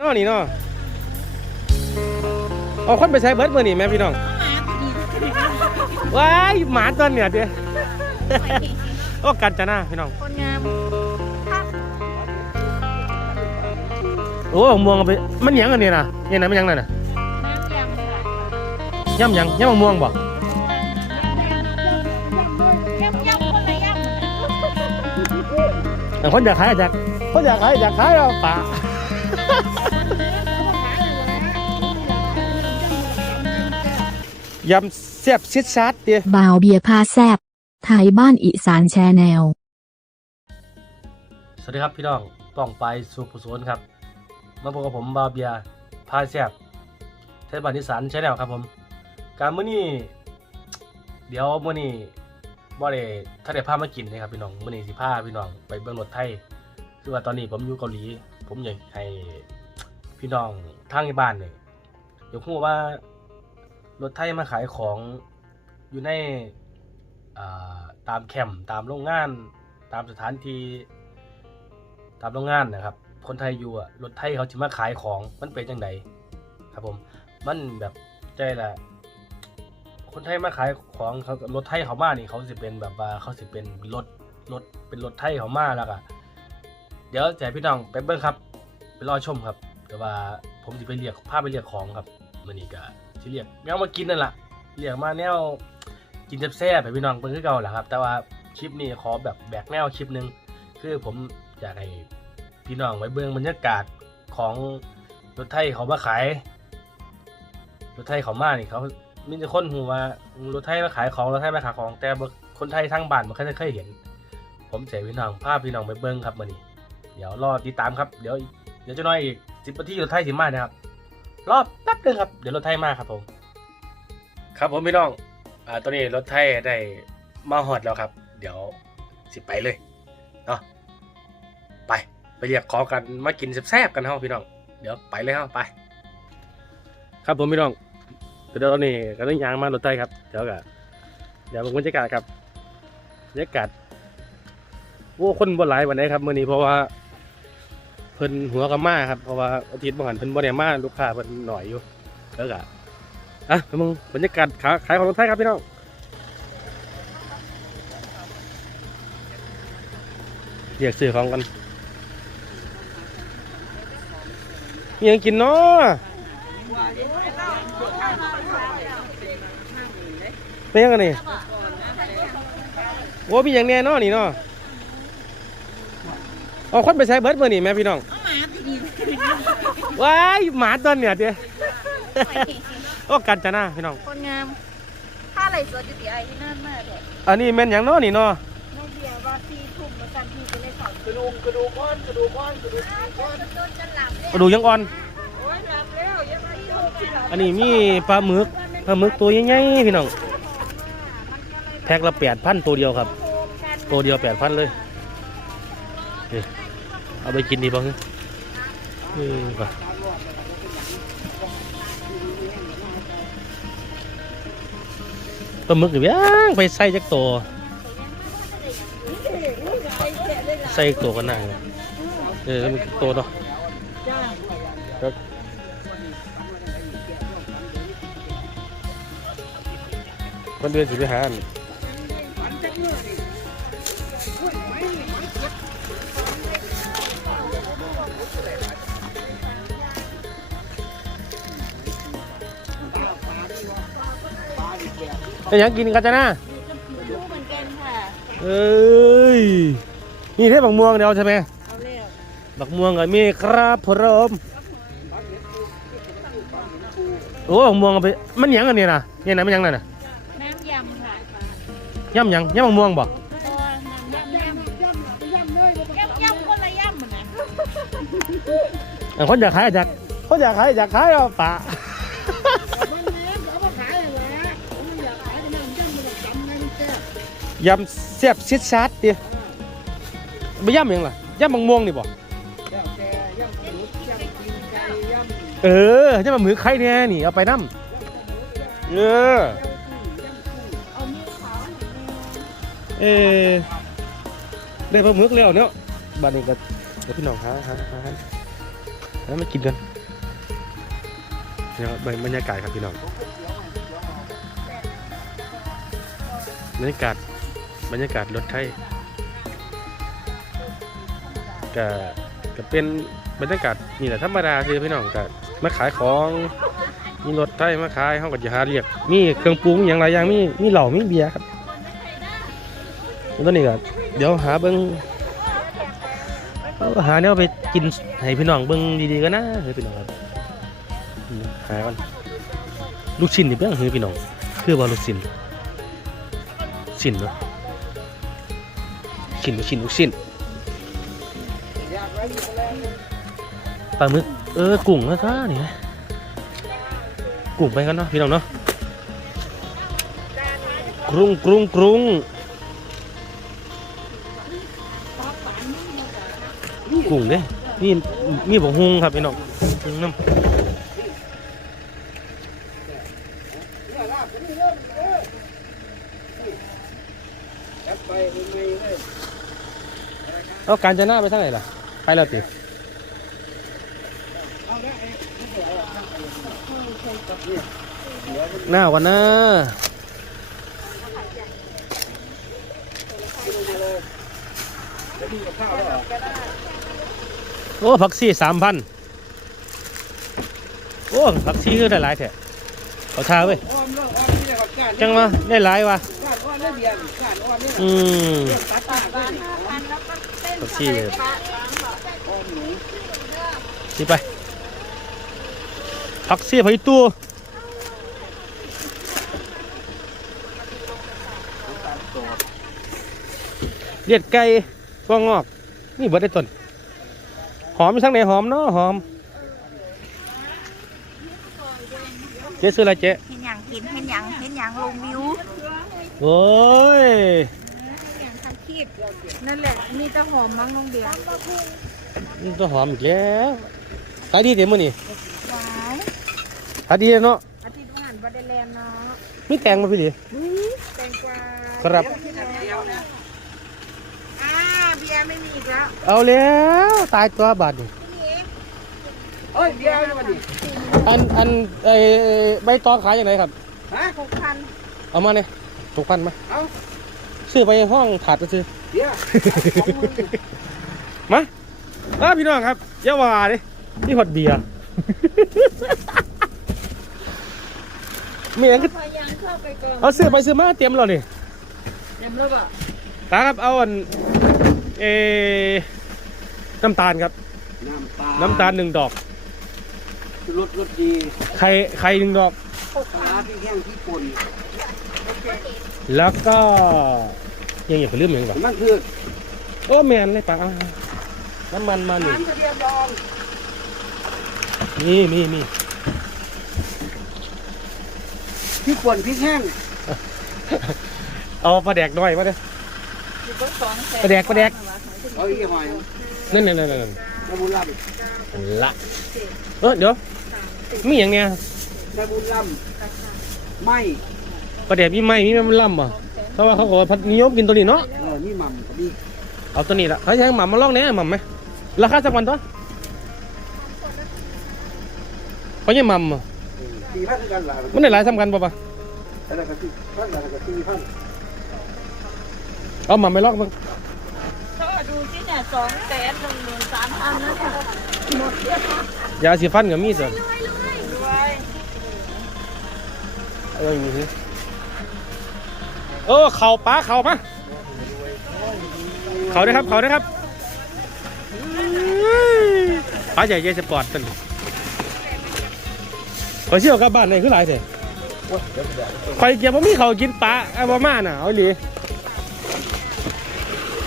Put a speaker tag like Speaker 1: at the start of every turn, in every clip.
Speaker 1: นอนี่เนาะเอาคนไปใช้เบิร์ดมือนี่แม่พี่น้องว้ายหมาตัวเนี่ยเด้โอ้กันจะหน้าพี่น้อง
Speaker 2: คนงาม
Speaker 1: โอ้ม่วงเอาไป มันหยังอันนี้นะเนี่ยนะมันหยังนั่นน่ะ
Speaker 2: น้ำยำค่ะ
Speaker 1: ย่ำหยังย่ำมะม่วงบ่
Speaker 2: ยำยำคนละยำ
Speaker 1: แต่คนอยากขายอยากคนอยากขายอยากขายเอาป่า ยำแซ่บชิดชัดเดีย
Speaker 3: บ่าวเบียร์พาแซบไทยบ้านอีสานแชนแนล
Speaker 1: สวัสดีครับพี่น้องป้องไปสุภสวนครับ มาพบกับผมบาวเบียร์พาแซ่บเทศบาลอีสานใช่แล้วครับผม การมื้อนี้ เดี๋ยวมื้อนี้บ่ได้ถ้าได้พามากินนะครับพี่น้องมื้อนี้สิพาพี่น้องไปเบิ่งรถไทยคือว่าตอนนี้ผมอยู่เกาหลี ผมอยากให้พี่น้องทางในบ้านเนี่ยอยากรู้ว่ารถไทยมาขายของอยู่ในาตามแคมป์ตามโรงงาน ตามสถานที่ตามโรงงานนะครับ คนไทยอยู่อะรถไทยเขาจะมาขายของมันเป็นยังไงครับผมมันแบบใจละคนไทยมาขายของเขารถไทยเขามานี่เขาสิเป็นแบบว่าเขาสิเป็นรถรถเป็นรถไทยเขามาแล้วก็ เดี๋ยวจะให้พี่น้องไปเบิ้งครับ ไปรอชมครับ แต่ว่าผมจะไปเรียกพาพไปเรียกของครับมันนี่ก็สิเรียกแนวมากินนั่นแหละเรียกมาแนวกินแซ่บๆให้พี่น้องเบิ่งคือเก่าแหละครับ แต่ว่าคลิปนี้ขอแบบแบกแนวคลิปหนึงคือผมอยากให้พี่น้องไว้เบื้องบรรยากาศของรถไทยเขามาขายรถไทยเขามานี่เขามีแต่คนหูว่ารถไทยมาขายของรถไทยมาขายของ แต่คนไทยทั้งบ้านมันเคยเคยเห็น ผมเสียพี่น้องภาพพี่น้องไปเบิ้งครับมื่อนี้ เดี๋ยวรอติดตามครับ เดี๋ยวเดี๋ยวจะน้อยอีกสิบนาทีรถไทยสิมานะครับ รอบแป๊บนึงครับ เดี๋ยวรถไทยมาครับผม ครับผมพี่น้องอ่าตอนนี้รถไทยได้มาฮอดแล้วครับ เดี๋ยวสิไปเลยเนาะไปไปเรียกขอกันมากินแซ่บๆกันเฮาพี่น้อง เดี๋ยวไปเลยเฮาไป ครับผมพี่น้องเดี๋ยวตอนนี้ก็ต้องยางมารถไฟครับเดี๋ยวก็เดี๋ยวผมบรรยากาศครับบรรยากาศโอ้คนบ่หลายวันนี้ครับมื้อนี้เพราะว่าเพิ่นหัวกับมาครับเพราะว่าอาทิตย์บ่หันเพิ่นบ่ได้มาลูกค้าเพิ่นหน่อยอยู่แล้วก็อะไปมึงบรรยากาศขาขายของรถไฟครับพี่น้องเรียกซื้อของกันยังกินเนาะเป็นยังไงโอ้มีอย่างแน่นอนนี่เนาะ เอาคนไปใช้เบิร์ดมือนี่แม่พี่น้อง
Speaker 2: เอาหมาตีดี
Speaker 1: ว้ายหมาตัวเนี่ยเดียโอ้กันจะหน้าพี่น้อง
Speaker 2: คนงามถ้าอะไรสดจะตีไอ้ที่นั่นมากเลย
Speaker 1: อันนี้แม่นอย่างเน้อนี่เนาะ
Speaker 2: น้องเบียร์ว่าซีทุ่มมาสั่นทีจะเลยสอน
Speaker 1: กระดูกกระดูกก้อนกระดูกก้อนกระดูก
Speaker 2: ก้อนจนจะหลับเลย
Speaker 1: กระดูกยังอ่อน
Speaker 2: โอ้ยหลับแล้วยังไม่ยุ่งที่หลับ
Speaker 1: อันนี้มีปลาหมึกปลาหมึกตัวใหญ่ๆพี่น้องแพ็คละแปดพันตัวเดียวครับ ตัวเดียวแปดพันเลยนี่ เอาไปกินดีบ้างเออไปปลาหมึกหรือยังไปใส่จักตัวใส่ตัวกันหน่อยเออแล้วมันตัวเนาะครับมันเดือนสิไปหา เป็นหยังกินกันจ้ะนะ
Speaker 2: รู้เหมือนกันค่ะ
Speaker 1: เอ้ยนี่เทพบักม่วงเดียวใช่ไหม
Speaker 2: เอาแล้ว
Speaker 1: บักม่วงก็มีครับผมโอ้บักม่วงเอาไปมันหยังอันนี้นะเนี่ยนะมันหยังนั่นน่ะ
Speaker 2: น้ำยำค่ะ
Speaker 1: ย่ำหยังย่ำบักม่วงบ่
Speaker 2: ตัวน้ำยำยำยำยำยำคนละยำเหมือนนะ
Speaker 1: อันคนอยากขายอยากคนอยากขายอยากขายเอาป่า
Speaker 2: ยำแซ่บ
Speaker 1: ชิดชัดดิไปย่ำหยังล่ะย่ำบักม่วงนี่บ่เออย่ำบักหมือไข่เนี่ยนี่เอาไปน้ำเออ
Speaker 2: เอ
Speaker 1: อได้ปลาหมึกแล้วเนาะบ้านนี้ก็เดี๋ยวพี่น้องหาหาหาหาแล้วมากินกันเนี่ยครับบรรยากาศครับพี่น้องบรรยากาศ บรรยากาศรถไทยก็ก็เป็นบรรยากาศนี่แหละธรรมดาคือพี่น้องก็มาขายของมีรถไทยมาขายเขาก็จะหาเรียกมีเครื่องปรุงอย่างไรอย่างมีมีเหล้ามีเบียร์ครับแล้วนี้ก็เดี๋ยวหาเบิ้งเอาหาแนวไปกินให้พี่น้องเบิ่งดีๆกันนะเฮ้ยพี่น้องครับหากันลูกชิ้นนี่เบิ่งเฮ้ยพี่น้อง คือว่าลูกชิ้นชิ้นเนาะ ชิ้นลูกชิ้นลูกชิ้นปลาหมึกเออกุ้งแล้วก็นี่กุ้งไปกันเนาะพี่น้องเนาะกรุงกรุงกรุงกุ้งเด้นี่มีบกฮุงครับพี่น้องฮงน้ำ
Speaker 2: ไปไม่เลย
Speaker 1: เอาการจะหน้าไปทางไหนล่ะ ไปแล้วติหน้าวันนะโอ้ผักซีสามพันโอ้ผักซีคือได้หลายแท้เอาชาเว้ย
Speaker 2: อ้อมเลิกอ้อมนี่เลย
Speaker 1: จังวะได้หลายวะ
Speaker 2: อ้อม เลิกเบียนการอ้อมเนี่ย
Speaker 1: อืม
Speaker 2: ตัดตัดบ้าน
Speaker 1: ผักซี่เลย
Speaker 2: อ้อมหนู
Speaker 1: สิไปผักซี่ผักอีตัวเลียดไก่ตัวงอก นี่เบิดได้ต้นหอมอยู่ทั้งไหนหอมเนาะหอม เจ๊ซื้ออะไรเจ๊
Speaker 4: เห็นอย่างกินเห็นอย่างเห็นอย่างลงวิว
Speaker 1: โอ้ย
Speaker 4: อย่างทำคลิปนั่นแหละ มีแตะหอมมั้งลงเดียว
Speaker 1: นี่ตัวหอมอีกแล้วขายดีเดี๋ยวมื้อนี้
Speaker 4: หวาย
Speaker 1: ขายดีเนาะ
Speaker 4: อาทิตย์วันบัดเดแลนเนาะ
Speaker 1: มีแตงมาพี่ดิ
Speaker 4: แตงกวา
Speaker 1: ครับ
Speaker 4: อ่าเบียร์ไม่มีอีกแล้ว
Speaker 1: เอาแล้วตายตัวบาดนี่
Speaker 2: เอ้ยเบียร์มาดิ
Speaker 1: อันอันไอ้ใบตองขายยังไงครับ
Speaker 2: ฮะ
Speaker 4: หกพัน
Speaker 1: เอามาเนี่ยถูกพันไหม
Speaker 2: เอา
Speaker 1: ซื้อไปห้องถาดก็ซื้อ
Speaker 2: เบียร์
Speaker 1: มาอะพี่น้องครับอย่าว่าดินี่หอดเบียร์ เมียงก็
Speaker 4: พยายามเข้าไปก่อน
Speaker 1: เอาซื้อไปซื้อมาเตรียมแล้วนี่
Speaker 4: เต็มแล้วบ่
Speaker 1: ตาครับเอาอันเออน้ำตาลครับ
Speaker 2: น้ำตาล
Speaker 1: น้ำตาลหนึ่งดอก
Speaker 2: รสรสดี
Speaker 1: ไข่ไข่หนึ่งดอก
Speaker 2: ปลาที่แห้งที่ป่น
Speaker 1: แล้วก็ยังอย่าไปลืมอย่างก่อน
Speaker 2: มันคือ
Speaker 1: โอ้แมนเลยปะเอาน้ำมันมาหนึ่ง
Speaker 2: น้ำกระเทียมดอง
Speaker 1: นี่มีมี
Speaker 2: พริกป่นพริกแห้ง
Speaker 1: เอาปลาแดกหน่อยมาเด้อ
Speaker 4: อยู่บนสองแสน
Speaker 1: ปลาแดกปลาแดก
Speaker 2: เอาอีกหน่อย
Speaker 1: นั่นนั่นนั่นนั่น
Speaker 2: น้ำบุญล
Speaker 1: ละเออเดี๋ยวมีอย่างเนี้ยำ
Speaker 2: น้ำบุญลำไม่
Speaker 1: ปลาแดกมีไหมมีมันล่ำอะเพราะว่าเขาขอพัดนิยมกินตัวนี้เนาะ
Speaker 2: เออนี่หม่ำกับนี่
Speaker 1: เอาตัวนี้ละเขาใช้หม่ำมาลองเนี้ยหม่ำไหมราคาสักวันตัวเขาใช้หม่ำอะ
Speaker 2: สี่พันกันหล่ะ
Speaker 1: มันได้หลายสำคัญป่ะปะ
Speaker 2: อะไรกันสี่พันอะไรกันสี่พัน
Speaker 1: เอาหม่ำไปลอกมึง
Speaker 4: ก็ดูที่เนี่ยสองแสนหนึ่งหมื่นสามพันนะคะหมด
Speaker 1: ยาสีฟันกับมีดสิ
Speaker 4: รวย
Speaker 1: เอาอย่างนี้ สิโอ้เข่าป้าเข่ามาเข่าได้ครับเข่าได้ครับปลาใหญ่เยสปอร์ตกันขอเชี่ยวกลับบ้านในคือหลายเถอะคอยเกียบว่ามีเขากินปลาเอาบะมาน่ะเอาหลี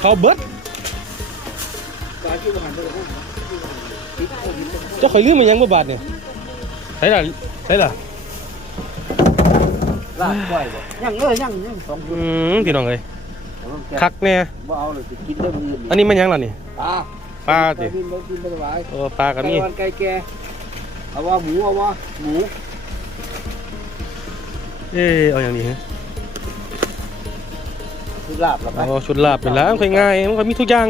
Speaker 1: เขาเบิด
Speaker 2: เจ้า
Speaker 1: ข่อยลืมมันยังบ่บาทเนี่ยใช่ล่ะใช่ล่ะ
Speaker 2: ลาดก้อยบ่ยังเอ้ยยังยังสอง
Speaker 1: อืมพี่น้องเอ้ยคักแน่
Speaker 2: บ่เอาเลยจะกินเรื่องอื่น
Speaker 1: อันนี้มันยังล่ะนี่
Speaker 2: ปลา
Speaker 1: ปลาสิ
Speaker 2: กินบ่กินบ่สบาย
Speaker 1: โอ้ปลากับนี่
Speaker 2: ไก่วันไก่แก่เอาว่าหมูเอาว่าหมู
Speaker 1: เอ้ยเอาอย่างนี้ฮะ
Speaker 2: คือลาบละไป
Speaker 1: เอาชุดลาบเป็นแล้วมันค่อยง่ายมันค่อยมีทุกอย่าง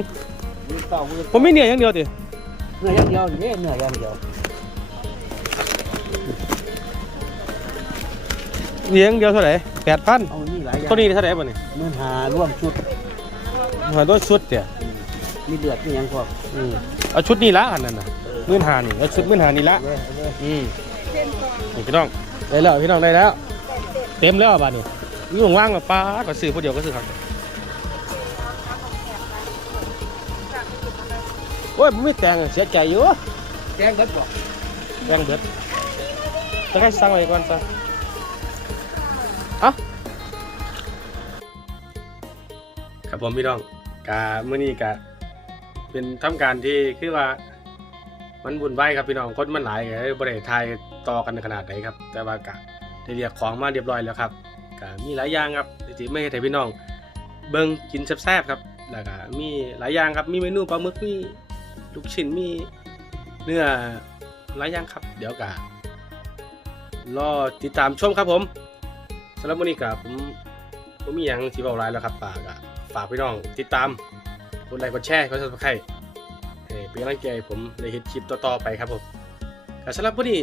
Speaker 2: มือเต่ามือ
Speaker 1: ผมไม่เหนื่อยอย่างเดียวติ
Speaker 2: เนื้ออย่างเดียวนี่เนื้ออย่างเดียว
Speaker 1: เลี้ยงเดียวเท่าไหร่แปดพัน
Speaker 2: เอานี่หลายอย่าง
Speaker 1: ตัวนี้เท่าไหร่บ่นี่
Speaker 2: เนื้อหาร่วมชุด
Speaker 1: หัวตัวชุดเดียว
Speaker 2: มีเลือดมีหยังพวก
Speaker 1: อืมเอาชุดนี้ละอันนั้นน่ะมื่นหานี่เอาชุดมื่นหานี่ละ
Speaker 2: เลยเลย
Speaker 1: อืมนี่พี่น้องได้แล้วพี่น้องได้แล้ว เต็มแล้วบ้านนี้อยู่ว่างๆกับป้าก็ซื้อผู้เดียวก็ซื้อครับโอ้ยผมไม่แต่งเสียใจอยู่
Speaker 2: แกงเบิดบ่
Speaker 1: แบ่งเบิดต้องให้สั่งไว้ก่อนสั่ง ครับผมพี่น้องกาเมื่อนี้กะเป็นทำการที่คือว่า มันบุญไหวครับพี่น้องคนมันหลายก็บริทายต่อกันขนาดไหนครับ แต่ว่ากะได้เรียกของมาเรียบร้อยแล้วครับกะมีหลายอย่างครับที่ไม่ให้แต่พี่น้อง เบิ่งกินแซ่บๆครับแล้วก็มีหลายอย่างครับมีเมนูปลาหมึกมีลูกชิ้นมีเนื้อหลายอย่างครับ เดี๋ยวกะรอติดตามชมครับผมสำหรับวันนี้กะผมผมมีอย่างที่บอกหลายแล้วครับฝากอะ ฝากพี่น้องติดตามกดไลค์กดแชร์กดซับสไครต์ให้เป็นกำลังใจผมในเฮ็ดคลิปต่อๆไปครับผมแต่สำหรับวันนี้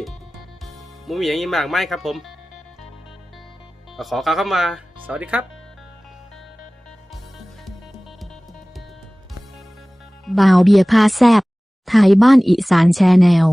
Speaker 1: มุมีอย่างนี้มากไหมครับผมขอกล่าวเข้ามา สวัสดีครับ
Speaker 3: บ่าวเบียร์พาแซบไทยบ้านอีสานแชนแนล